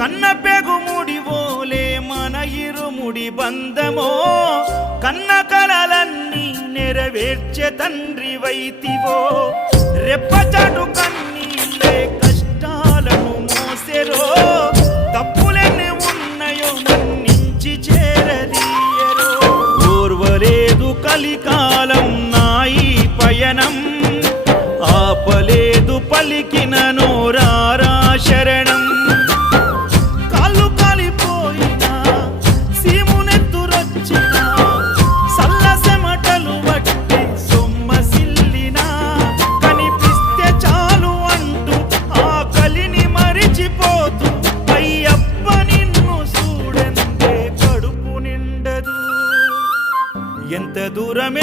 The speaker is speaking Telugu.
కన్న పెగుముడి ఓలే మన ఇరుముడి బంధమో కన్న కలలన్నీ నెరవేర్చే తండ్రి వైతివో రెప్పచాటు కన్నీళ్ళే కష్టాలను మోసెరో తప్పులెన్ని ఉన్నాయో మన్నించి చేరదీయరో ఓర్వలేదు కలికాలం నాయి పయనం ఆపలేదు పలికిన నోరారా శరణం కాళ్ళు కాలిపోయినా సీమునెత్తురొచ్చినా సల్ల సెమటలు వట్టి సొమ్మసిల్లినా కనిపిస్తే చాలు అంటూ ఆ కలిని మరిచిపోతూ అయ్యప్ప నిన్ను చూడందే కడుపు నిండదు ఎంత దూరం